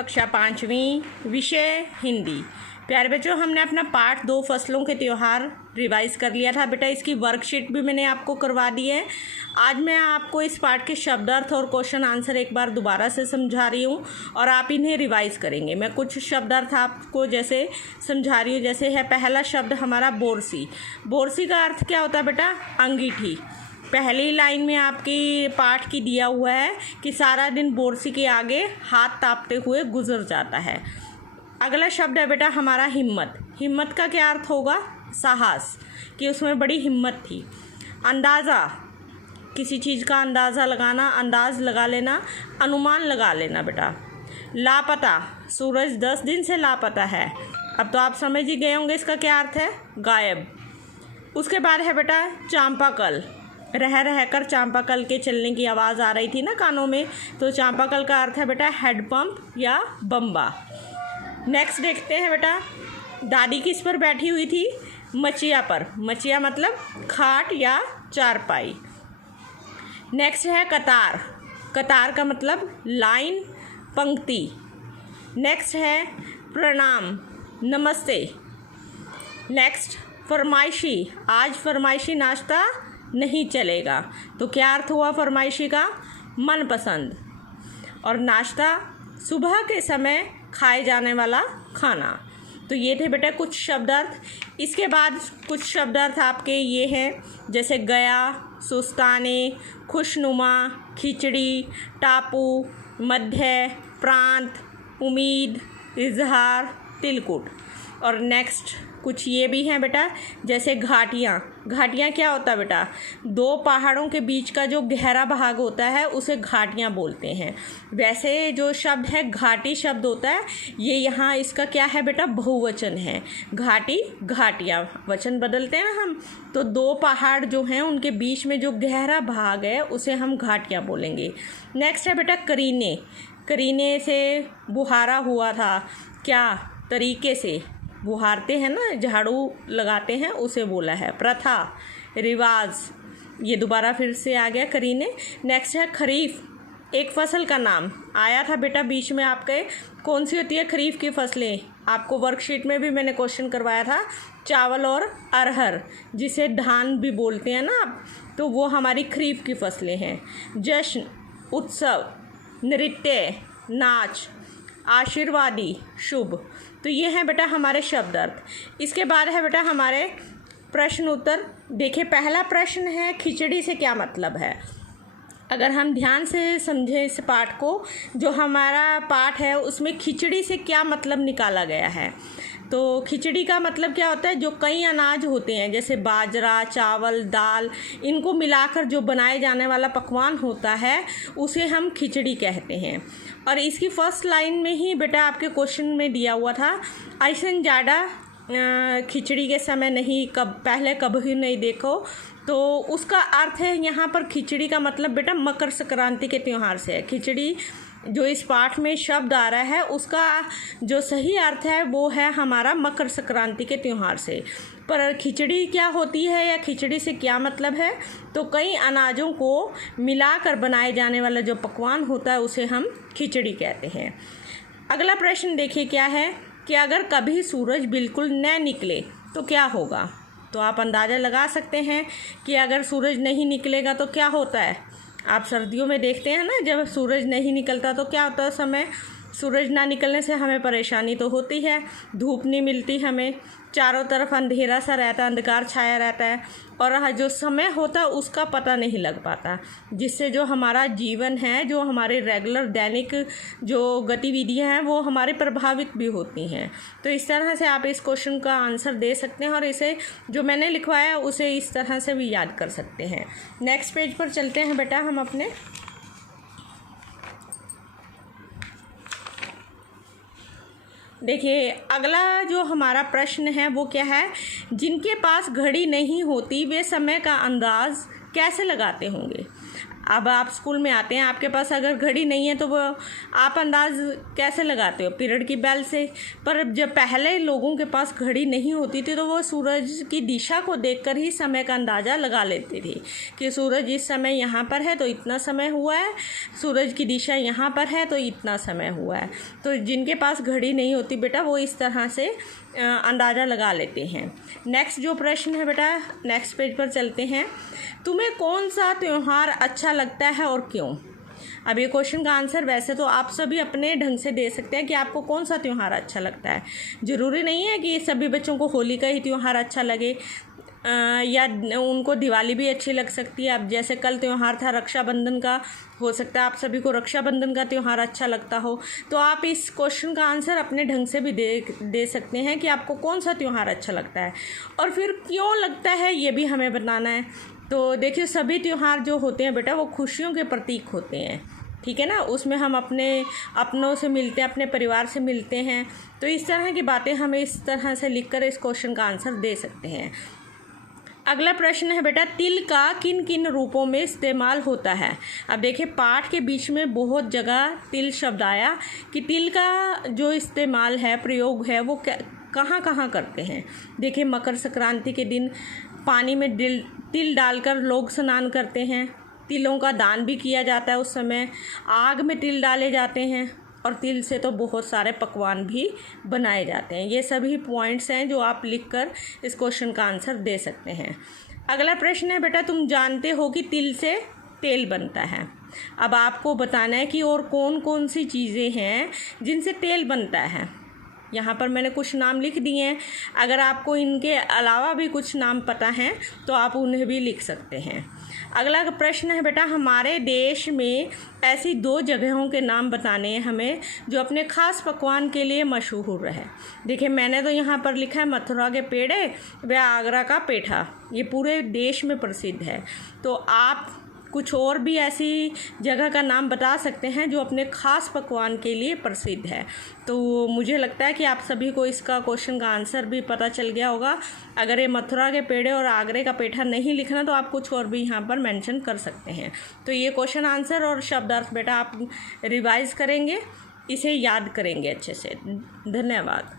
कक्षा 5वीं, विषय हिंदी। प्यारे बच्चों, हमने अपना पाठ 2 फसलों के त्यौहार रिवाइज कर लिया था। बेटा इसकी वर्कशीट भी मैंने आपको करवा दी है। आज मैं आपको इस पाठ के शब्दार्थ और क्वेश्चन आंसर एक बार दोबारा से समझा रही हूँ और आप इन्हें रिवाइज करेंगे। मैं कुछ शब्दार्थ आपको जैसे समझा रही हूँ। जैसे है पहला शब्द हमारा बोरसी। बोरसी का अर्थ क्या होता है बेटा? अंगीठी। पहली लाइन में आपकी पाठ की दिया हुआ है कि सारा दिन बोरसी के आगे हाथ तापते हुए गुजर जाता है। अगला शब्द है बेटा हमारा हिम्मत। हिम्मत का क्या अर्थ होगा? साहस, कि उसमें बड़ी हिम्मत थी। अंदाज़ा, किसी चीज़ का अंदाज़ा लगाना, अंदाज़ लगा लेना, अनुमान लगा लेना बेटा। लापता, सूरज 10 दिन से लापता है। अब तो आप समझ ही गए होंगे इसका क्या अर्थ है? गायब। उसके बाद है बेटा चांपाकल। रह रह कर चांपाकल के चलने की आवाज़ आ रही थी ना कानों में, तो चांपाकल का अर्थ है बेटा हैंडपम्प या बम्बा। नेक्स्ट देखते हैं बेटा, दादी किस पर बैठी हुई थी? मचिया पर। मचिया मतलब खाट या चारपाई। नेक्स्ट है कतार। कतार का मतलब लाइन, पंक्ति। नेक्स्ट है प्रणाम, नमस्ते। नेक्स्ट फरमाइशी। आज फरमाइशी नाश्ता नहीं चलेगा, तो क्या अर्थ हुआ फरमाइशी का? मनपसंद। और नाश्ता सुबह के समय खाए जाने वाला खाना। तो ये थे बेटा कुछ शब्दार्थ। इसके बाद कुछ शब्दार्थ आपके ये हैं, जैसे गया, सुस्ताने, खुशनुमा, खिचड़ी, टापू, मध्य, प्रांत, उम्मीद, इजहार, तिलकुट। और नेक्स्ट कुछ ये भी हैं बेटा, जैसे घाटियाँ। घाटियाँ क्या होता है बेटा? 2 पहाड़ों के बीच का जो गहरा भाग होता है उसे घाटियाँ बोलते हैं। वैसे जो शब्द है घाटी शब्द होता है, ये यहाँ इसका क्या है बेटा? बहुवचन है। घाटी, घाटियाँ, वचन बदलते हैं ना हम, तो 2 पहाड़ जो हैं उनके बीच में जो गहरा भाग है उसे हम घाटियाँ बोलेंगे। नेक्स्ट है बेटा करीने। करीने से बुहारा हुआ था, क्या तरीके से बुहारते हैं ना, झाड़ू लगाते हैं, उसे बोला है। प्रथा, रिवाज, ये दोबारा फिर से आ गया करीने। नेक्स्ट है खरीफ। एक फसल का नाम आया था बेटा बीच में आपके। कौन सी होती है खरीफ की फसलें? आपको वर्कशीट में भी मैंने क्वेश्चन करवाया था। चावल और अरहर, जिसे धान भी बोलते हैं ना आप, तो वो हमारी खरीफ की फसलें हैं। जश्न, उत्सव, नृत्य, नाच, आशीर्वादी, शुभ। तो ये हैं बेटा हमारे शब्दार्थ। इसके बाद है बेटा हमारे प्रश्न उत्तर। देखिए पहला प्रश्न है खिचड़ी से क्या मतलब है। अगर हम ध्यान से समझें इस पाठ को, जो हमारा पाठ है उसमें खिचड़ी से क्या मतलब निकाला गया है। तो खिचड़ी का मतलब क्या होता है? जो कई अनाज होते हैं जैसे बाजरा, चावल, दाल, इनको मिलाकर जो बनाए जाने वाला पकवान होता है उसे हम खिचड़ी कहते हैं। और इसकी फर्स्ट लाइन में ही बेटा आपके क्वेश्चन में दिया हुआ था, ऐसन ज़्यादा खिचड़ी के समय नहीं, कब पहले कभी नहीं देखो। तो उसका अर्थ है यहाँ पर खिचड़ी का मतलब बेटा मकर संक्रांति के त्यौहार से है। खिचड़ी जो इस पाठ में शब्द आ रहा है उसका जो सही अर्थ है वो है हमारा मकर संक्रांति के त्यौहार से। पर खिचड़ी क्या होती है या खिचड़ी से क्या मतलब है? तो कई अनाजों को मिलाकर बनाए जाने वाला जो पकवान होता है उसे हम खिचड़ी कहते हैं। अगला प्रश्न देखिए क्या है कि अगर कभी सूरज बिल्कुल न निकले तो क्या होगा। तो आप अंदाज़ा लगा सकते हैं कि अगर सूरज नहीं निकलेगा तो क्या होता है। आप सर्दियों में देखते हैं ना, जब सूरज नहीं निकलता तो क्या होता है, समय सूरज ना निकलने से हमें परेशानी तो होती है, धूप नहीं मिलती हमें, चारों तरफ अंधेरा सा रहता है, अंधकार छाया रहता है और जो समय होता है उसका पता नहीं लग पाता, जिससे जो हमारा जीवन है, जो हमारे रेगुलर दैनिक जो गतिविधियां हैं वो हमारे प्रभावित भी होती हैं। तो इस तरह से आप इस क्वेश्चन का आंसर दे सकते हैं और इसे जो मैंने लिखवाया उसे इस तरह से भी याद कर सकते हैं। नेक्स्ट पेज पर चलते हैं बेटा हम अपने। देखिए अगला जो हमारा प्रश्न है वो क्या है, जिनके पास घड़ी नहीं होती वे समय का अंदाज़ कैसे लगाते होंगे। अब आप स्कूल में आते हैं, आपके पास अगर घड़ी नहीं है तो वो आप अंदाज़ कैसे लगाते हो? पीरियड की बेल से। पर जब पहले लोगों के पास घड़ी नहीं होती थी तो वो सूरज की दिशा को देखकर ही समय का अंदाज़ा लगा लेते थे कि सूरज इस समय यहाँ पर है तो इतना समय हुआ है, सूरज की दिशा यहाँ पर है तो इतना समय हुआ है। तो जिनके पास घड़ी नहीं होती बेटा वो इस तरह से अंदाज़ा लगा लेते हैं। नेक्स्ट जो प्रश्न है बेटा, नेक्स्ट पेज पर चलते हैं। तुम्हें कौन सा त्यौहार अच्छा लगता है और क्यों? अब ये क्वेश्चन का आंसर वैसे तो आप सभी अपने ढंग से दे सकते हैं कि आपको कौन सा त्यौहार अच्छा लगता है। ज़रूरी नहीं है कि सभी बच्चों को होली का ही त्यौहार अच्छा लगे, या उनको दिवाली भी अच्छी लग सकती है। अब जैसे कल त्यौहार था रक्षाबंधन का, हो सकता है आप सभी को रक्षाबंधन का त्यौहार अच्छा लगता हो। तो आप इस क्वेश्चन का आंसर अपने ढंग से भी दे सकते हैं कि आपको कौन सा त्यौहार अच्छा लगता है और फिर क्यों लगता है ये भी हमें बताना है। तो देखिए सभी त्यौहार जो होते हैं बेटा वो खुशियों के प्रतीक होते हैं, ठीक है ना। उसमें हम अपनों से मिलते हैं, अपने परिवार से मिलते हैं। तो इस तरह की बातें हमें इस तरह से लिखकर इस क्वेश्चन का आंसर दे सकते हैं। अगला प्रश्न है बेटा, तिल का किन किन रूपों में इस्तेमाल होता है? अब देखिए पाठ के बीच में बहुत जगह तिल शब्द आया कि तिल का जो इस्तेमाल है, प्रयोग है, वो कहाँ कहाँ करते हैं। देखिए मकर संक्रांति के दिन पानी में तिल डालकर लोग स्नान करते हैं। तिलों का दान भी किया जाता है उस समय। आग में तिल डाले जाते हैं और तिल से तो बहुत सारे पकवान भी बनाए जाते हैं। ये सभी पॉइंट्स हैं जो आप लिखकर इस क्वेश्चन का आंसर दे सकते हैं। अगला प्रश्न है बेटा, तुम जानते हो कि तिल से तेल बनता है। अब आपको बताना है कि और कौन कौन सी चीज़ें हैं जिनसे तेल बनता है। यहाँ पर मैंने कुछ नाम लिख दिए हैं, अगर आपको इनके अलावा भी कुछ नाम पता हैं तो आप उन्हें भी लिख सकते हैं। अगला प्रश्न है बेटा, हमारे देश में ऐसी 2 जगहों के नाम बताने हैं हमें जो अपने ख़ास पकवान के लिए मशहूर है। देखिए मैंने तो यहाँ पर लिखा है मथुरा के पेड़े व आगरा का पेठा, ये पूरे देश में प्रसिद्ध है। तो आप कुछ और भी ऐसी जगह का नाम बता सकते हैं जो अपने ख़ास पकवान के लिए प्रसिद्ध है। तो मुझे लगता है कि आप सभी को इसका क्वेश्चन का आंसर भी पता चल गया होगा। अगर ये मथुरा के पेड़े और आगरे का पेठा नहीं लिखना तो आप कुछ और भी यहाँ पर मेंशन कर सकते हैं। तो ये क्वेश्चन आंसर और शब्दार्थ बेटा आप रिवाइज़ करेंगे, इसे याद करेंगे अच्छे से। धन्यवाद।